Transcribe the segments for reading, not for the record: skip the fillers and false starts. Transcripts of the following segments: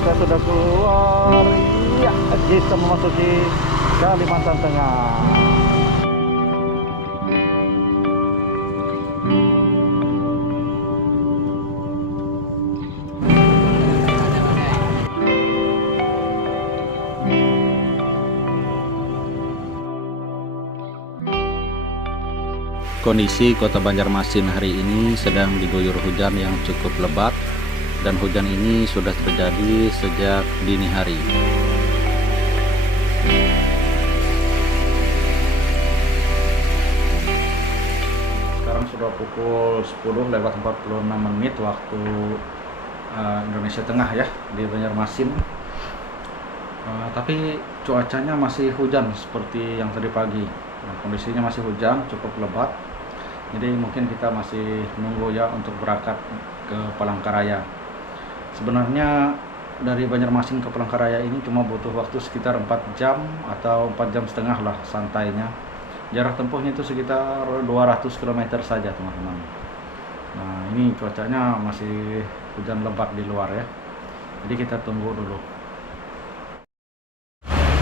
kita sudah keluar. Iya, kita memasuki Kalimantan Tengah. Kondisi Kota Banjarmasin hari ini sedang diguyur hujan yang cukup lebat, dan hujan ini sudah terjadi sejak dini hari. Sekarang sudah pukul 10:46 waktu Indonesia Tengah ya, di Banjarmasin. Tapi cuacanya masih hujan seperti yang tadi pagi. Kondisinya masih hujan, cukup lebat. Jadi mungkin kita masih nunggu ya untuk berangkat ke Palangkaraya. Sebenarnya dari Banjarmasin ke Palangkaraya ini cuma butuh waktu sekitar 4 jam atau 4 jam setengah lah santainya. Jarak tempuhnya itu sekitar 200 km saja teman-teman. Nah ini cuacanya masih hujan lebat di luar ya. Jadi kita tunggu dulu.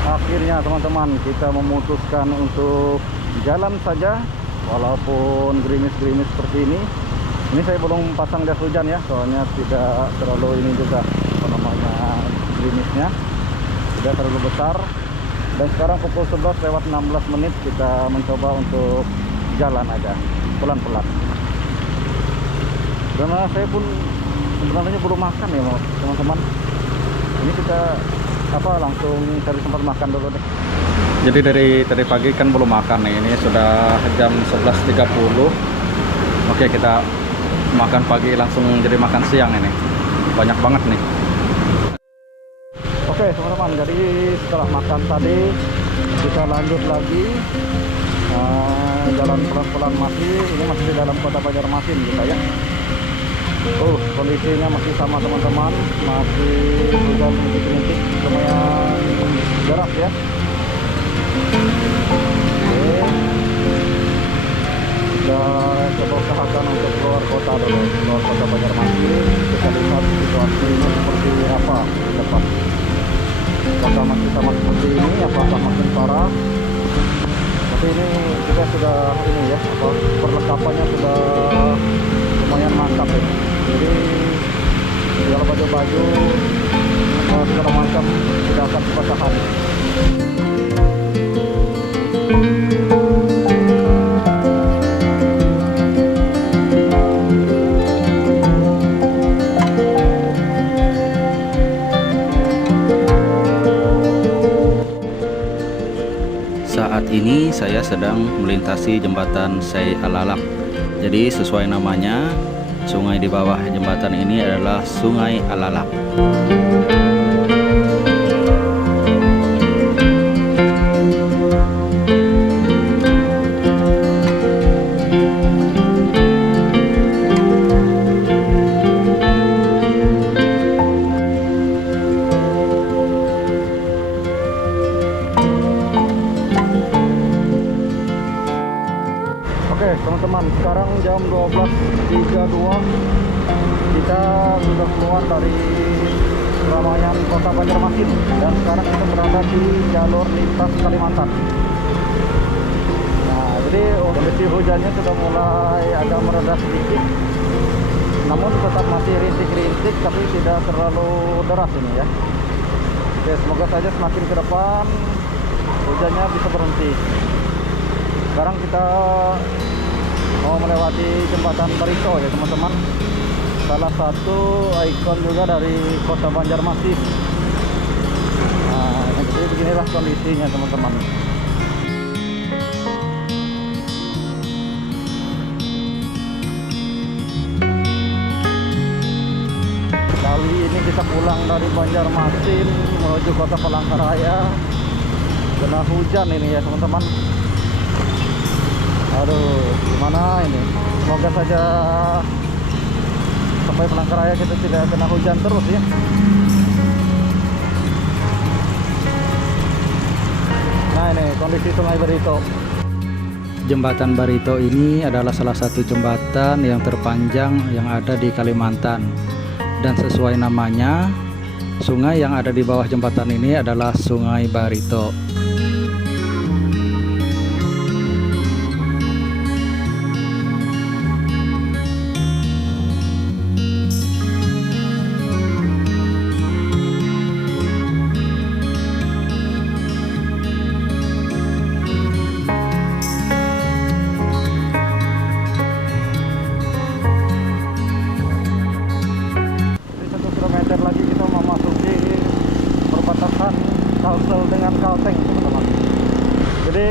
Akhirnya teman-teman kita memutuskan untuk jalan saja. Walaupun gerimis-gerimis seperti ini saya belum pasang jas hujan ya, soalnya tidak terlalu ini juga apa namanya gerimisnya tidak terlalu besar. Dan sekarang pukul 11:16 kita mencoba untuk jalan aja pelan-pelan. Karena saya pun sebenarnya belum makan ya teman-teman. Ini kita langsung cari tempat makan dulu deh. Jadi dari tadi pagi kan belum makan nih, ini sudah jam 11.30. Oke, kita makan pagi langsung jadi makan siang ini. Banyak banget nih. Oke teman-teman, jadi setelah makan tadi kita lanjut lagi jalan pelan-pelan ini masih di dalam Kota Banjarmasin kita ya. Kondisinya masih sama teman-teman, masih hujan sedikit-sedikit, lumayan deras ya. Kita coba usahakan untuk keluar kota dulu, keluar Kota Banjarmasin. Kita lihat situasinya seperti apa di depan. Apakah masih sama seperti ini, apakah makin parah? Tapi ini kita sudah perlengkapannya sudah lumayan mantap ya. Jadi segala baju-baju segala macam tidak akan kepasahan. Saat ini saya sedang melintasi jembatan Syai Alalak. Jadi sesuai namanya, sungai di bawah jembatan ini adalah Sungai Alalak. Oke teman-teman, sekarang jam 12.32. Kita sudah keluar dari keramaian Kota Banjarmasin dan sekarang kita berada di jalur lintas Kalimantan. Nah, jadi kondisi hujannya sudah mulai agak mereda sedikit, namun tetap masih rintik-rintik, tapi tidak terlalu deras ini ya. Oke, semoga saja semakin ke depan hujannya bisa berhenti. Sekarang kita mau melewati jembatan Barito ya teman-teman, salah satu ikon juga dari Kota Banjarmasin. Nah, jadi beginilah kondisinya teman-teman. Kali ini kita pulang dari Banjarmasin menuju Kota Palangkaraya, kena hujan ini ya teman-teman. Aduh, gimana ini? Semoga saja sampai Palangkaraya kita tidak kena hujan terus ya. Nah ini kondisi Sungai Barito. Jembatan Barito ini adalah salah satu jembatan yang terpanjang yang ada di Kalimantan. Dan sesuai namanya, Sungai yang ada di bawah jembatan ini adalah Sungai Barito. Lagi kita memasuki perbatasan Kalsel dengan Kalteng, teman-teman. Jadi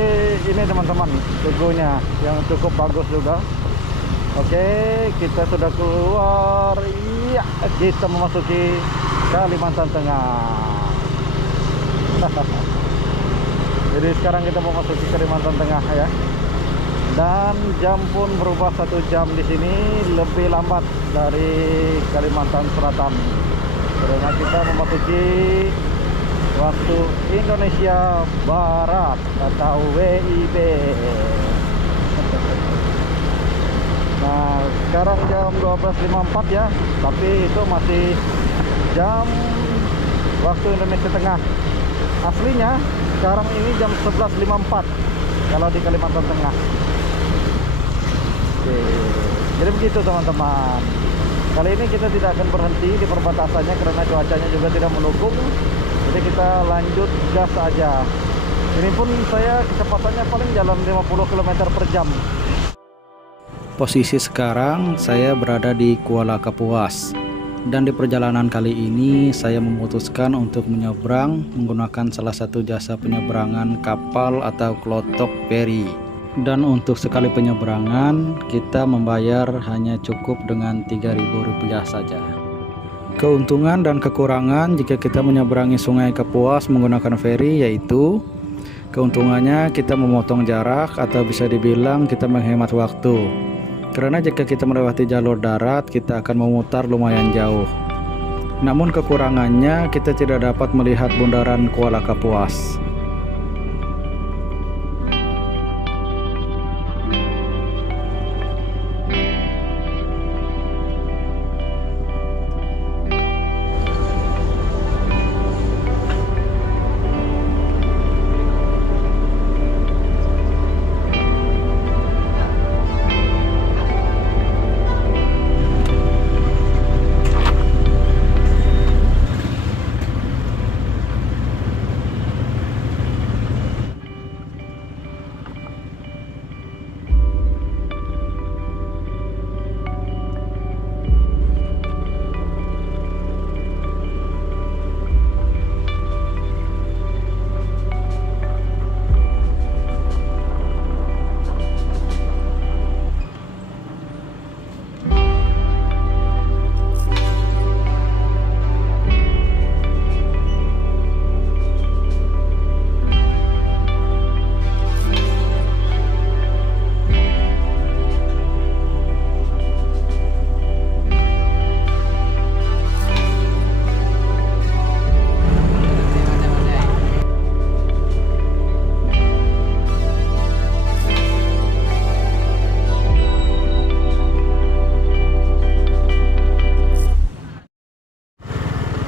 ini teman-teman tugunya yang cukup bagus juga. Oke, kita sudah keluar. Iya, kita memasuki Kalimantan Tengah. Jadi sekarang kita memasuki Kalimantan Tengah ya. Dan jam pun berubah 1 jam di sini, lebih lambat dari Kalimantan Selatan. Karena kita memasuki waktu Indonesia Barat atau WIB. Nah, sekarang jam 12.54 ya, tapi itu masih jam waktu Indonesia Tengah. Aslinya sekarang ini jam 11.54 kalau di Kalimantan Tengah. Oke. Jadi begitu teman-teman. Kali ini kita tidak akan berhenti di perbatasannya karena cuacanya juga tidak mendukung. Jadi kita lanjut gas aja. Ini pun saya kecepatannya paling jalan 50 km per jam. Posisi sekarang saya berada di Kuala Kapuas. Dan di perjalanan kali ini saya memutuskan untuk menyeberang menggunakan salah satu jasa penyeberangan kapal atau klotok feri. Dan untuk sekali penyeberangan kita membayar hanya cukup dengan Rp3.000 saja. Keuntungan dan kekurangan jika kita menyeberangi Sungai Kapuas menggunakan feri yaitu keuntungannya kita memotong jarak atau bisa dibilang kita menghemat waktu. Karena jika kita melewati jalur darat kita akan memutar lumayan jauh. Namun kekurangannya kita tidak dapat melihat bundaran Kuala Kapuas.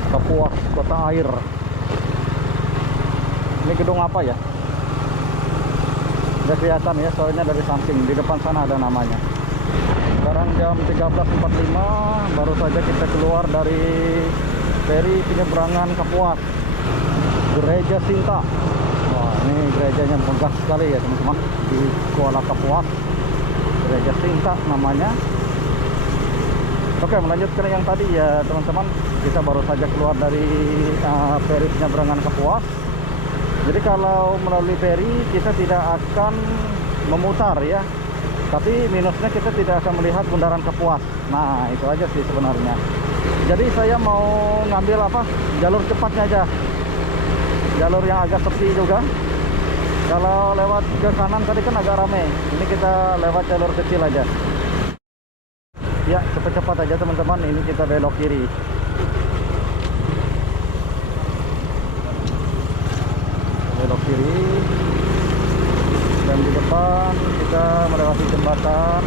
Kapuas, Kota Air. Ini gedung apa ya? Udah kelihatan ya, soalnya dari samping. Di depan sana ada namanya. Sekarang jam 13.45, baru saja kita keluar dari feri penyeberangan Kapuas. Gereja Sinta. Wah, ini gerejanya megah sekali ya teman-teman, di Kuala Kapuas. Gereja Sinta namanya. Oke, melanjutkan yang tadi ya teman-teman. Kita baru saja keluar dari feri penyeberangan Kapuas. Jadi kalau melalui feri kita tidak akan memutar ya. Tapi minusnya kita tidak akan melihat bundaran Kapuas. Nah, itu aja sih sebenarnya. Jadi saya mau ngambil apa? Jalur cepatnya aja. Jalur yang agak sepi juga. Kalau lewat ke kanan tadi kan agak rame. Ini kita lewat jalur kecil aja. Ya, cepat-cepat aja teman-teman. Ini kita belok kiri. Belok kiri. Dan di depan kita melewati jembatan.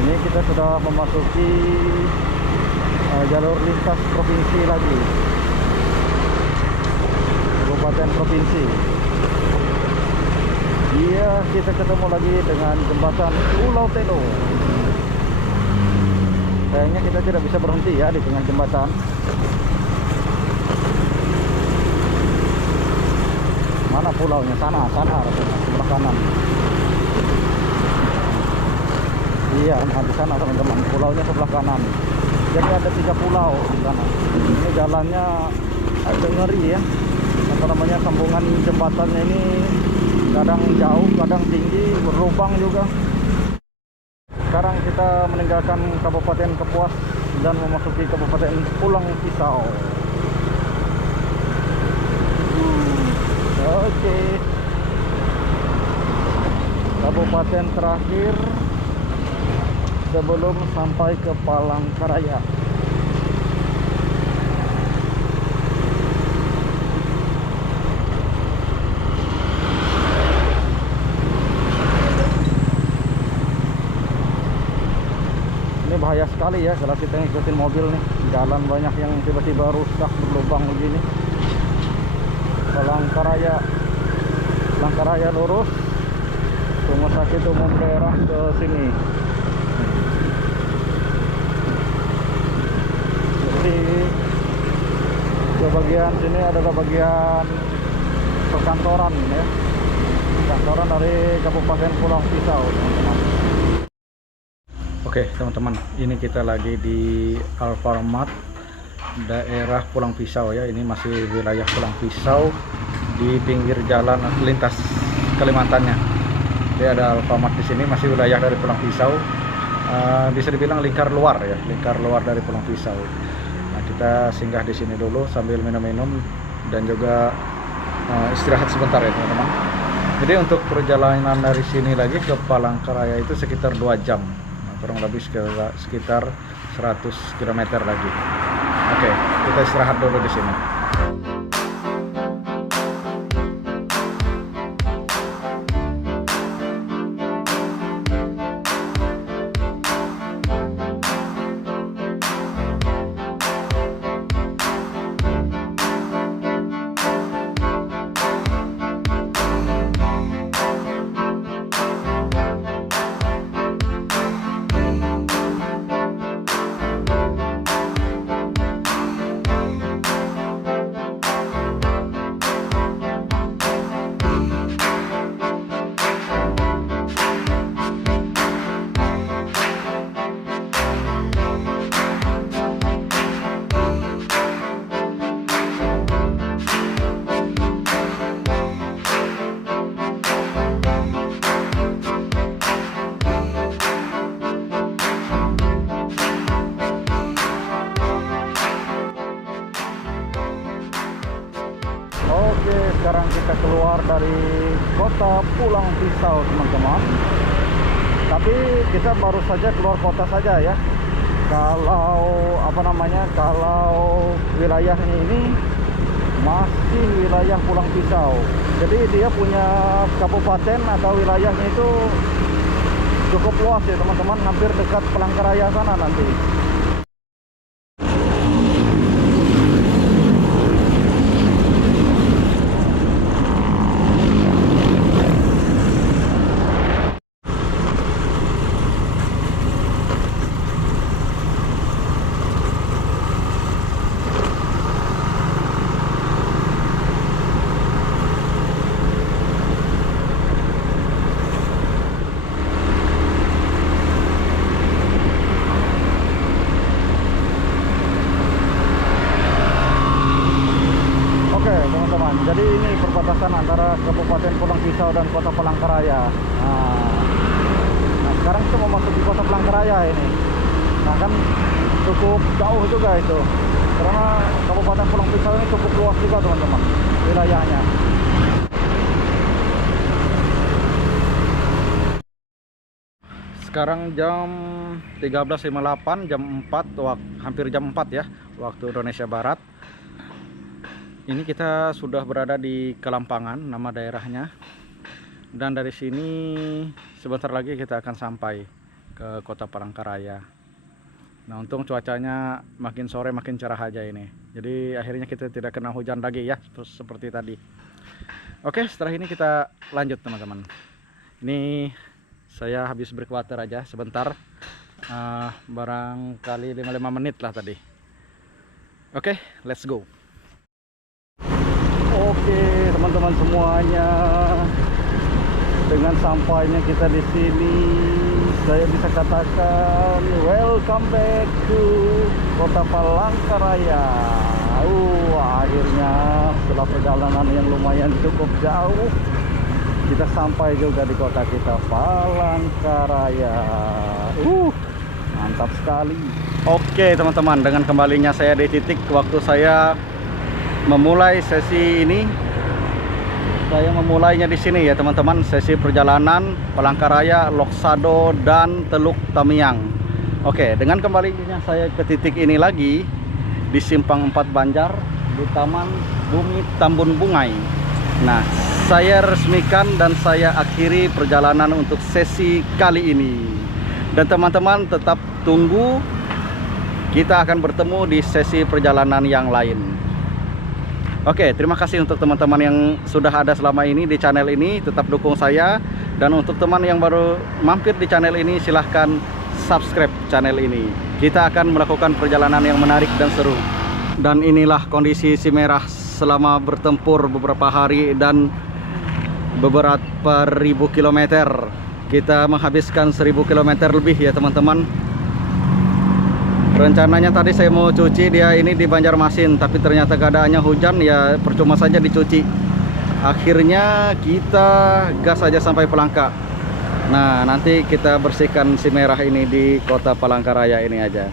Ini kita sudah memasuki jalur lintas provinsi lagi, kabupaten provinsi. Iya, kita ketemu lagi dengan jembatan Pulau Telo. Kayaknya kita tidak bisa berhenti ya di tengah jembatan. Mana pulaunya? Sana sebelah kanan. Iya, nah di sana teman-teman, pulaunya sebelah kanan. Jadi ada 3 pulau di sana. Ini jalannya agak ngeri ya. Apa namanya, sambungan jembatannya ini kadang jauh, kadang tinggi, berlubang juga. Sekarang kita meninggalkan Kabupaten Kapuas dan memasuki Kabupaten Pulang Pisau. Oke. Kabupaten terakhir sebelum sampai ke Palangkaraya. Ini bahaya sekali ya kalau kita ngikutin mobil nih. Jalan banyak yang tiba-tiba rusak, berlubang begini. Palangkaraya lurus, Rumah Sakit Umum Daerah ke sini. Jadi ke bagian sini adalah bagian perkantoran ya, kantoran dari Kabupaten Pulang Pisau, teman-teman. Oke teman-teman, ini kita lagi di Alfamart daerah Pulang Pisau ya. Ini masih wilayah Pulang Pisau di pinggir jalan lintas Kalimantannya. Jadi ada Alfamart di sini, masih wilayah dari Pulang Pisau. Bisa dibilang lingkar luar ya, lingkar luar dari Pulang Pisau. Nah, kita singgah di sini dulu sambil minum-minum dan juga istirahat sebentar ya teman-teman. Jadi untuk perjalanan dari sini lagi ke Palangkaraya itu sekitar 2 jam. Kurang lebih sekitar 100 km lagi. Oke, kita istirahat dulu di sini. Oke, sekarang kita keluar dari kota Pulang Pisau teman-teman. Tapi kita baru saja keluar kota saja ya. Kalau wilayahnya ini masih wilayah Pulang Pisau. Jadi dia punya kabupaten atau wilayahnya itu cukup luas ya teman-teman, hampir dekat Palangkaraya sana nanti. Jadi ini perbatasan antara Kabupaten Pulang Pisau dan Kota Palangkaraya. Nah, sekarang kita mau masuk di Kota Palangkaraya ini. Nah kan cukup jauh juga itu, karena Kabupaten Pulang Pisau ini cukup luas juga teman-teman wilayahnya. Sekarang jam 13.58, jam 4, hampir jam 4 ya, waktu Indonesia Barat. Ini kita sudah berada di Kelampangan, nama daerahnya. Dan dari sini sebentar lagi kita akan sampai ke Kota Palangkaraya. Nah, untung cuacanya makin sore makin cerah aja ini. Jadi akhirnya kita tidak kena hujan lagi ya, terus seperti tadi. Oke, setelah ini kita lanjut teman-teman. Ini saya habis berkuater aja sebentar, barangkali 5 menit lah tadi. Oke, let's go. Oke teman-teman semuanya, dengan sampainya kita di sini, saya bisa katakan welcome back to Kota Palangkaraya. Akhirnya setelah perjalanan yang lumayan cukup jauh, kita sampai juga di kota kita, Palangkaraya. Mantap sekali. Oke teman-teman, dengan kembalinya saya di titik waktu saya memulai sesi ini. Saya memulainya di sini ya teman-teman, sesi perjalanan Palangkaraya, Loksado dan Teluk Tamiang. Oke, dengan kembalinya saya ke titik ini lagi di Simpang 4 Banjar di Taman Bumi Tambun Bungai. Nah, saya resmikan dan saya akhiri perjalanan untuk sesi kali ini. Dan teman-teman tetap tunggu, kita akan bertemu di sesi perjalanan yang lain. Oke, terima kasih untuk teman-teman yang sudah ada selama ini di channel ini, tetap dukung saya. Dan untuk teman yang baru mampir di channel ini, silahkan subscribe channel ini. Kita akan melakukan perjalanan yang menarik dan seru. Dan inilah kondisi Cimerah selama bertempur beberapa hari dan beberapa ribu kilometer. Kita menghabiskan 1000 kilometer lebih ya teman-teman. Rencananya tadi saya mau cuci dia ini di Banjarmasin, tapi ternyata keadaannya hujan, ya percuma saja dicuci. Akhirnya kita gas aja sampai Palangka. Nah, nanti kita bersihkan Cimerah ini di Kota Palangkaraya ini aja.